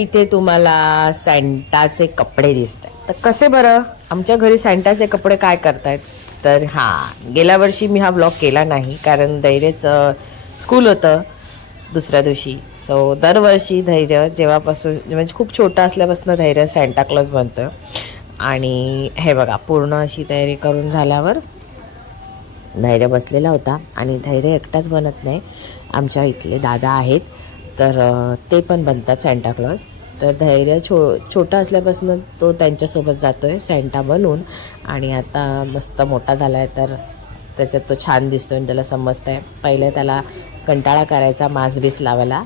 इथे तुम्हाला सँटाचे कपडे दिसत आहेत तर कसे बरं? आमच्या घरी सँटाचे कपडे काय करतायत? तर हां गेल्या वर्षी मी हा ब्लॉग केला नाही कारण धैर्यचं स्कूल होतं दुसऱ्या दिवशी. सो दरवर्षी धैर्य जेव्हापासून म्हणजे खूप छोटं असल्यापासून धैर्य सँटाक्लॉज बनतं. आणि हे बघा पूर्ण अशी तयारी करून झाल्यावर धैर्य बसलेला होता. आणि धैर्य एकटाच बनत नाही. आमच्या इथले दादा आहेत. तर ते पण बनतात सँटाक्लॉज तर धैर्य छो छोटा असल्यापासून तो त्यांच्यासोबत जातो आहे सँटा बनून. आणि आता मस्त मोठा झाला आहे तर त्याच्यात तो छान दिसतो आणि त्याला समजतं आहे पहिले त्याला कंटाळा करायचा मासबीस लावायला.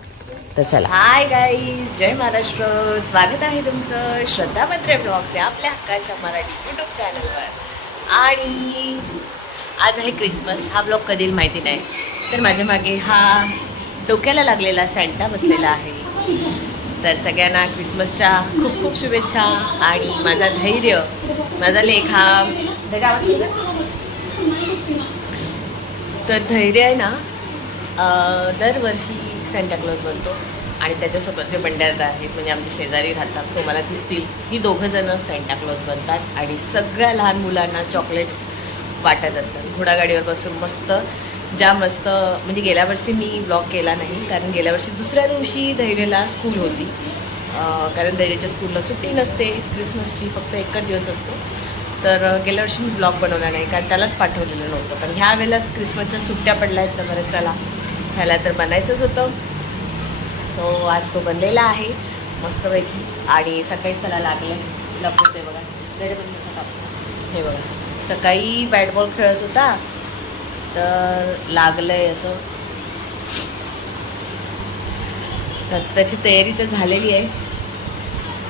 तर चला. Hi guys Jai Maharashtra. स्वागत आहे तुमचं श्रद्धा पत्रे ब्लॉग्स या आपल्या हक्काच्या मराठी यूट्यूब चॅनलवर आणि आज आहे क्रिसमस हा ब्लॉग कधील माहिती नाही. तर माझ्या मागे हा डोक्याला लागलेला सँटा बसलेला आहे. तर सगळ्यांना क्रिसमसच्या खूप खूप शुभेच्छा आणि माझा धैर्य माझा लेख हा तर धैर्य आहे ना दरवर्षी सँटाक्लॉज बनतो आणि त्याच्यासोबत जे मंडळात आहेत म्हणजे आमचे शेजारी राहतात तो मला दिसतील ही दोघं जण बनतात आणि सगळ्या लहान मुलांना चॉकलेट्स वाटत असतात. घोडागाडीवर बसून मस्त ज्या मस्त म्हणजे गेल्या वर्षी मी ब्लॉग केला नाही कारण गेल्या वर्षी दुसऱ्या दिवशी धैर्यला स्कूल होती. कारण धैर्याच्या स्कूलला सुट्टी नसते क्रिसमसची फक्त एकच दिवस असतो. तर गेल्या वर्षी मी ब्लॉग बनवला नाही कारण त्यालाच पाठवलेलं नव्हतं. पण ह्या वेळेलाच क्रिसमसच्या सुट्ट्या पडल्या आहेत तर बरं चला ह्याला तर बनायचंच होतं. सो आज तो बनलेला आहे मस्तपैकी. आणि सकाळीच त्याला लागलं लपवते बघा. हे बघा. सकाळी बॅट बॉल खेळत होता तर लागलं आहे असं. तर त्याची तयारी तर झालेली आहे.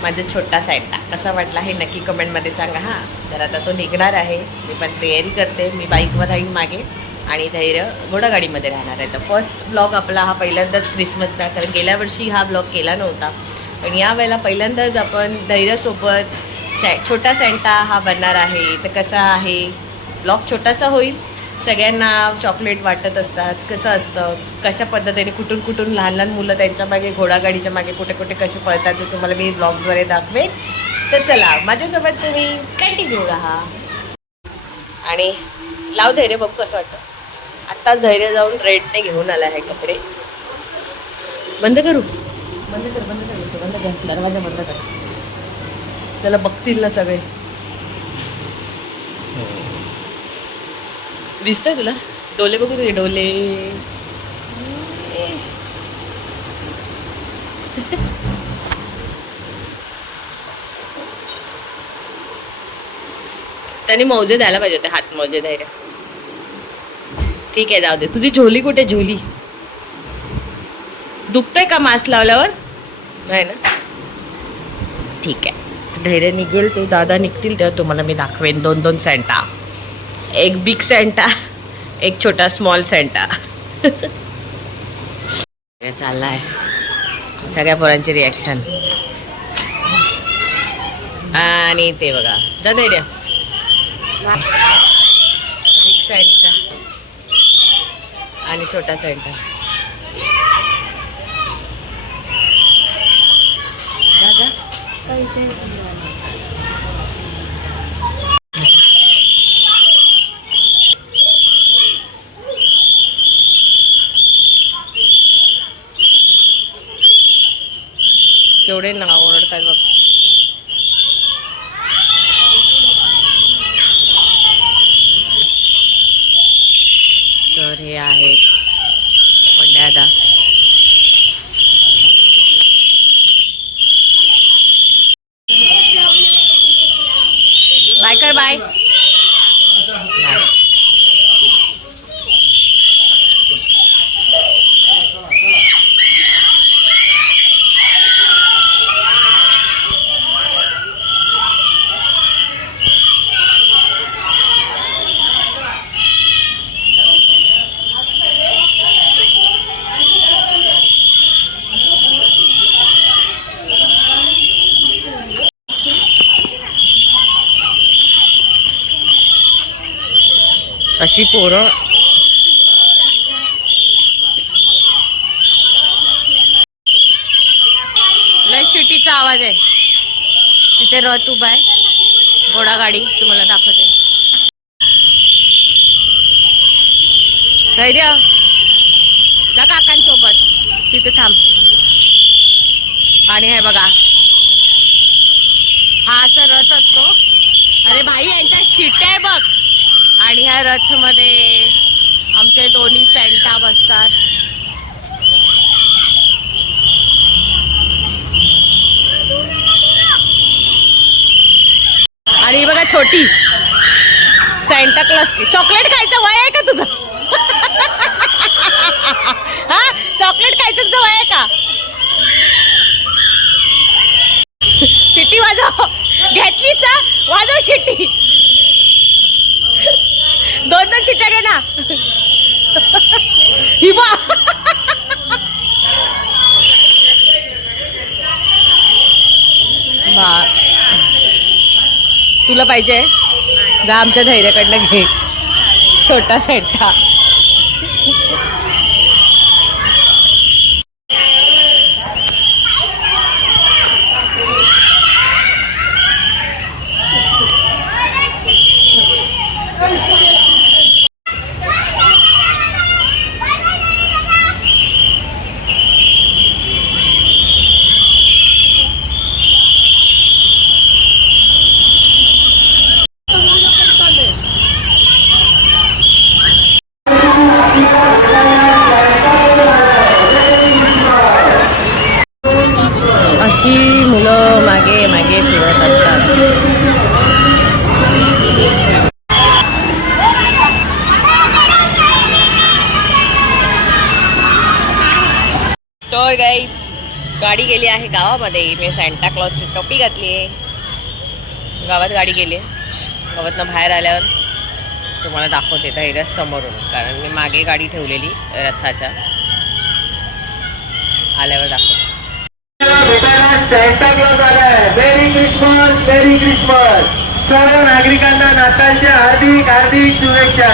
माझा छोटा सायटा कसा वाटला हे नक्की कमेंटमध्ये सांगा हां. तर आता तो निघणार आहे. मी पण तयारी करते मी बाईकवर राहीन मागे आणि धैर्य घोडागाडीमध्ये राहणार आहे. तर फर्स्ट ब्लॉग आपला हा पहिल्यांदाच क्रिसमसचा कारण गेल्या वर्षी हा ब्लॉग केला नव्हता. पण यावेळेला पहिल्यांदाच आपण धैर्यासोबत सॅ छोटा सँटा हा बनणार आहे. तर कसा आहे? ब्लॉग छोटासा होईल सगळ्यांना चॉकलेट वाटत असतात. कसं असतं? कशा पद्धतीने कुठून कुठून लहान लहान मुलं त्यांच्या मागे घोडागाडीच्या मागे कुठे कुठे कसे पळतात ते तुम्हाला मी ब्लॉगद्वारे दाखवेन. तर चला माझ्यासोबत तुम्ही कंटिन्यू राहा. आणि लाव धैर्य बघ कसं वाटतं? आत्ताच धैर्य जाऊन रेडने घेऊन आला आहे कपडे. बंद करू? बंद कर बंद कर बंद कर. दरवाजा बंद कर. त्याला बघतील ना सगळे. दिसतंय तुला? डोले बघू तुझे डोले. त्यांनी मोजे द्यायला पाहिजे होते हात मौजे धैर्य ठीक आहे जाऊ दे. तुझी झोली कुठे? झोली. दुखतंय का मास्क लावल्यावर? नाही ना? ठीक आहे. धैर्य निघेल ते दादा निघतील तेव्हा तुम्हाला मी दाखवेन. दोन दोन सेंटा. एक बिग सेंटा एक छोटा स्मॉल सेंटा चाललं आहे सगळ्या पोरांचे रिॲक्शन आणि ते बघा. जा धैर्य. बिग सेंटा आणि छोटा सेंटा दादा काय केवढे ना ओरडतात बघ तर हे आहेत बड्यादा बाय कर बाय बाय अशी पोरं. लय शिटीचा आवाज आहे. तिथे रथ उभा आहे. घोडागाडी तुम्हाला दाखवते. धैर्य. जा काकांसोबत. तिथे थांब. आणि हे बघा. हा असा रथ असतो. अरे भाई यांच्या शिट्या आहे बघ. आणि ह्या रथमध्ये आमचे दोन्ही सेंटा बसतात. आणि बघा छोटी. सेंटा क्लॉस चॉकलेट खायचं वय आहे का तुझं? हा? चॉकलेट खायचं तुझं वय आहे का? शिट्टी वाजव. घेतलीस वाजव शिट्टी. दोन ना. हिबा बा. तुला पाहिजे? जा आमच्या धैर्याकडनं घे. छोटा सेंटा अशी मुलं मागे मागे फिरत असतात तर गाईच गाडी गेली आहे गावामध्ये मी सँटा क्लॉसची टोपी घातली आहे. गावात गाडी गेली. गावातनं बाहेर आल्यावर तुम्हाला दाखवते धैर्य समोरून. कारण मी मागे गाडी ठेवलेली रथाच्या. आल्यावर दाखवते. आलाय. मेरी क्रिसमस मेरी क्रिसमस सर्व नागरिकांना नाताळच्या हार्दिक हार्दिक शुभेच्छा.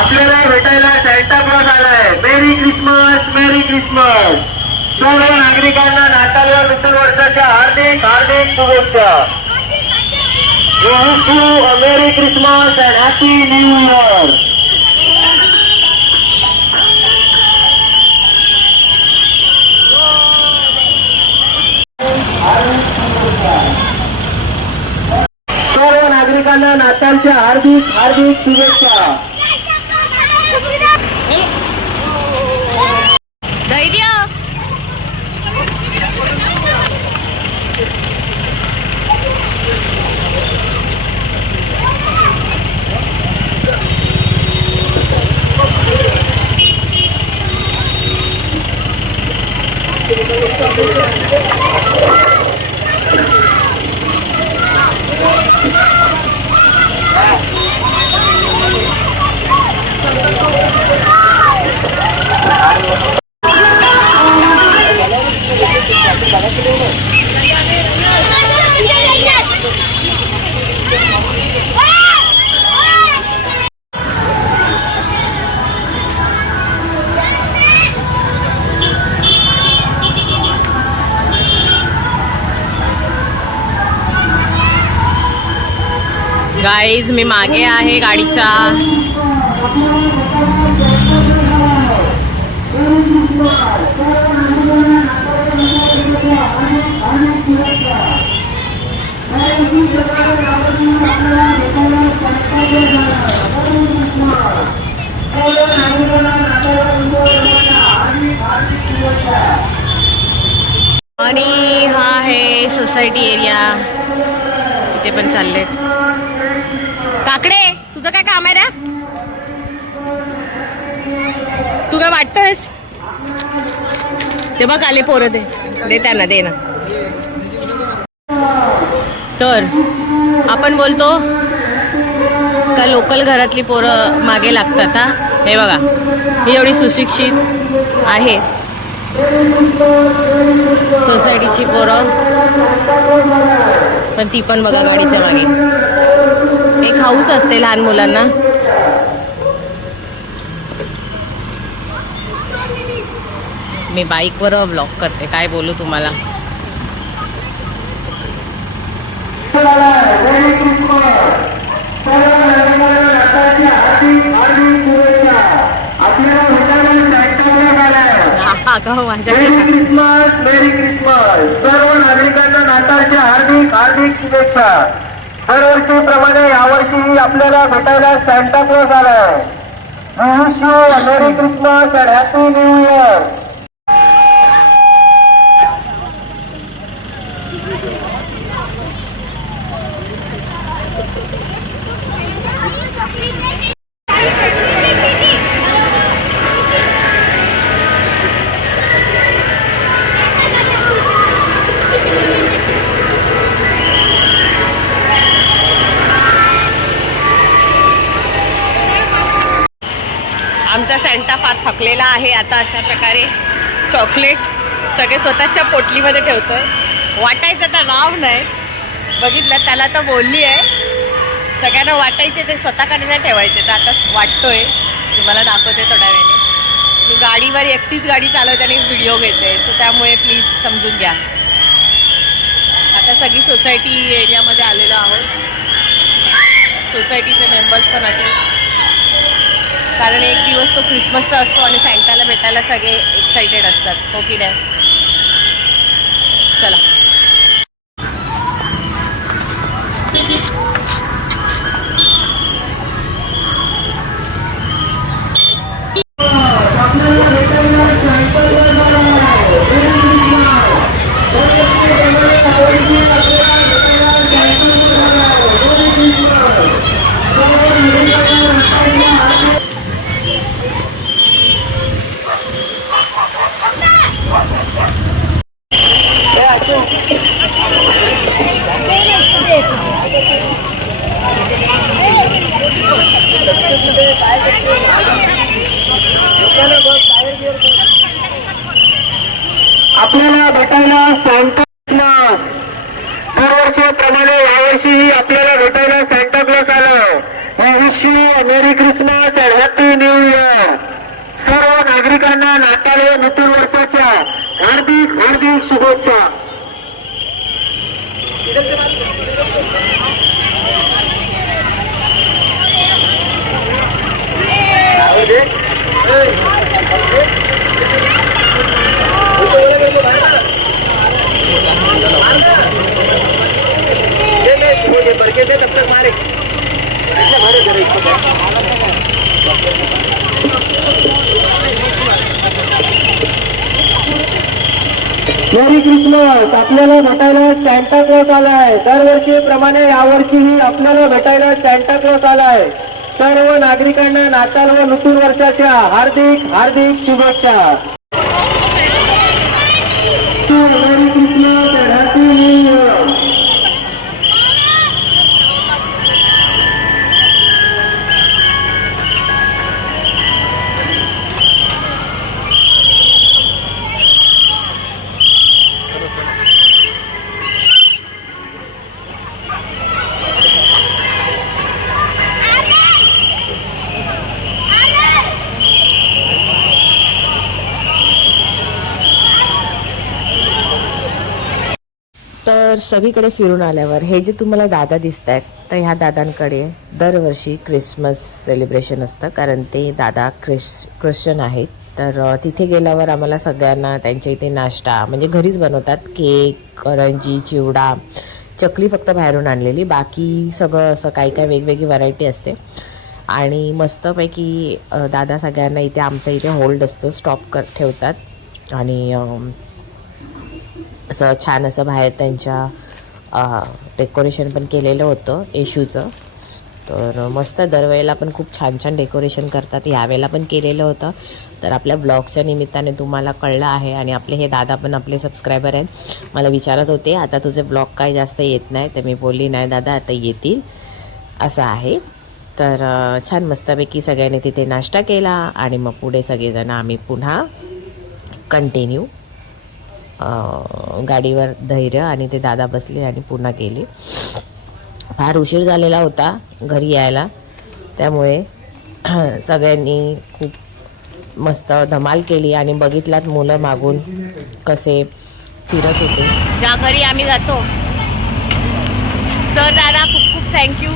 आपल्याला भेटायला सॅन्टा क्लॉज आलाय. मेरी क्रिसमस मेरी क्रिसमस सर्व नागरिकांना नाताळ या नूतन वर्षाच्या हार्दिक हार्दिक शुभेच्छा. We wish you a Merry Christmas सर्व नागरिकांना नाताळच्या हार्दिक हार्दिक शुभेच्छा. गाईज मी मागे आहे गाडीच्या. आणि हा आहे सोसायटी एरिया तिथे पण चालले काकडे तुझं काय काम आहे रे? तू काय वाटतस? ते बघ आले पोरं ते. दे त्यांना दे ना. तर आपण बोलतो का लोकल घरातली पोरं मागे लागतात हा? हे बघा ही एवढी सुशिक्षित आहे. सोसायटीची पोरं. पण ती पण बघा गाडीच्या मागे. एक हाऊस असते लहान मुलांना. मी बाईकवर ब्लॉग करते. काय बोलू तुम्हाला? मेरी क्रिसमस नागरिकांना नाताळच्या हार्दिक हार्दिक शुभेच्छा आपल्याला भेटायला सॅन्टा क्लॉज आलाय अगं माझ्या मेरी क्रिसमस मेरी क्रिसमस सर्व नागरिकांना नाताळच्या हार्दिक पेक्षा शुभेच्छा दरवर्षीप्रमाणे यावर्षीही आपल्याला भेटायला सॅन्टा क्लॉज आलाय. Wish you merry Christmas and happy new year आमचा सँटा फार थकलेला आहे. आता अशा प्रकारे चॉकलेट सगळे स्वतःच्या पोटलीमध्ये ठेवतोय. वाटायचं तर नाव नाही. बघितलं त्याला तर बोलली आहे. सगळ्यांना वाटायचे ते स्वतःकडे नाही ठेवायचे. तर आता वाटतोय. तुम्हाला दाखवते थोड्या वेळाने. मी गाडीवर एकटीच गाडी चालवते आणि व्हिडिओ घेते. सो त्यामुळे प्लीज समजून घ्या. आता सगळी सोसायटी एरियामध्ये आलेलो आहोत. सोसायटीचे मेंबर्स पण असे कारण एक दिवस तो क्रिसमसचा असतो आणि सँटाला भेटायला सगळे एक्साइटेड असतात. हो की नाही? चला आपल्याला भेटायला सॅन्टा क्लॉज दरवर्षीप्रमाणे यावर्षीही आपल्याला भेटायला सॅन्टा क्लॉज आलाय merry Christmas and happy new year सर्व नागरिकांना नाताळ व नूतन वर्षाच्या हार्दिक हार्दिक शुभेच्छा. मारे। क्रिसमस आपल्याला भेटायला सॅन्टा क्लॉस आलाय. दरवर्षीप्रमाणे यावर्षीही आपल्याला भेटायला सॅन्टा क्लॉस आलाय. सर्व नागरिकांना नाताल व नूतन वर्षाच्या हार्दिक हार्दिक शुभेच्छा. सगळीकडे फिरून आल्यावर हे जे तुम्हाला दादा दिसत आहेत तर ह्या दादांकडे दरवर्षी क्रिसमस सेलिब्रेशन असतं कारण ते दादा क्रिस ख्रिश्चन आहेत. तर तिथे गेल्यावर आम्हाला सगळ्यांना त्यांच्या इथे नाश्ता म्हणजे घरीच बनवतात केक करंजी चिवडा चकली फक्त बाहेरून आणलेली बाकी सगळं असं काही काही वेगवेगळी व्हरायटी असते. आणि मस्तपैकी दादा सगळ्यांना इथे आमच्या इथे होल्ड असतो स्टॉप कर ठेवतात. आणि असं छान असं बाहेर त्यांच्या डेकोरेशन पण केलेलं होतं येशूचं. तर मस्त दरवेळेला पण खूप छान छान डेकोरेशन करतात. यावेळेला पण केलेलं होतं. तर आपल्या ब्लॉगच्या निमित्ताने तुम्हाला कळलं आहे आणि आपले हे दादा पण आपले सबस्क्रायबर आहेत. मला विचारत होते आता तुझे ब्लॉग काय जास्त येत नाही? तर मी बोलली नाही दादा आता येतील. असं आहे. तर छान मस्तपैकी सगळ्यांनी तिथे नाश्ता केला आणि मग पुढे सगळेजण आम्ही पुन्हा कंटिन्यू गाडीवर धैर्य आणि ते दादा बसले आणि पुन्हा गेले. फार उशीर झालेला होता घरी यायला. त्यामुळे सगळ्यांनी खूप मस्त धमाल केली आणि बघितलात मुलं मागून कसे फिरत होते. ज्या घरी आम्ही जातो तर दादा खूप खूप थँक्यू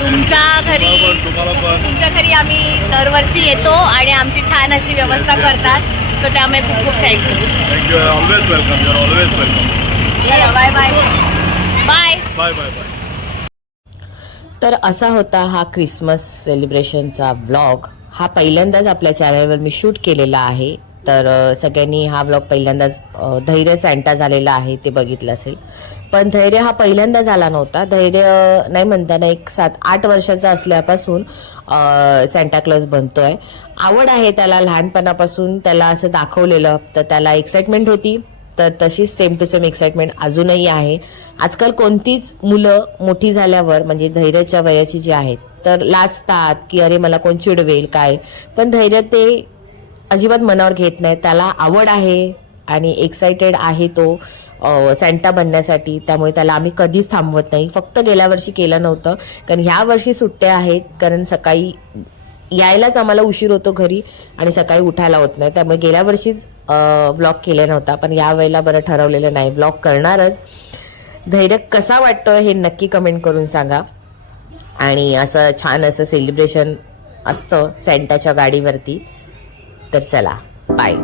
तुमच्या घरी तुमच्या घरी आम्ही दरवर्षी येतो आणि आमची छान अशी व्यवस्था करतात. सो त्यामुळे खूप खूप thank you Thank you. You're always welcome. You're always welcome. Bye bye bye Bye bye bye. तर असा होता हा क्रिसमस सेलिब्रेशनचा व्लॉग हा पहिल्यांदाच आपल्या चॅनलवर मी शूट केलेला आहे तर अ, सगळ्यांनी हा व्लॉग पहिल्यांदाच अ, धैर्य सँटा झालेला आहे ते बघितलं असेल पण धैर्य हा पहिल्यांदा झाला नव्हता. धैर्य नाही म्हणताना एक सात आठ वर्षाचा असल्यापासून सँटाक्लॉज बनतोय. आवड आहे त्याला लहानपणापासून त्याला असं दाखवलेलं तर त्याला एक्साइटमेंट होती. तर तशीच सेम टू सेम एक्साइटमेंट अजूनही आहे. आजकाल कोणतीच मुलं मोठी झाल्यावर म्हणजे धैर्याच्या वयाची जी आहेत तर लाजतात की अरे मला कोण चिडवेल काय? पण धैर्य ते अजिबात मनावर घेत नाही. त्याला आवड आहे आणि एक्साइटेड आहे तो. सँटा बनण्यासाठी. त्यामुळे त्याला आम्ही कधीच थांबवत नाही. फक्त गेल्या वर्षी केलं नव्हतं. कारण ह्या वर्षी सुट्ट्या आहेत. कारण सकाळी यायलाच आम्हाला उशीर होतो घरी आणि सकाळी उठायला होत नाही. त्यामुळे गेल्या वर्षीच ब्लॉग केला नव्हता. पण या वेळेला बरं ठरवलेलं नाही. ब्लॉग करणारच. धैर्य कसा वाटतो हे नक्की कमेंट करून सांगा. आणि असं छान असं सेलिब्रेशन असतं सँटाच्या गाडीवरती. तर चला. बाय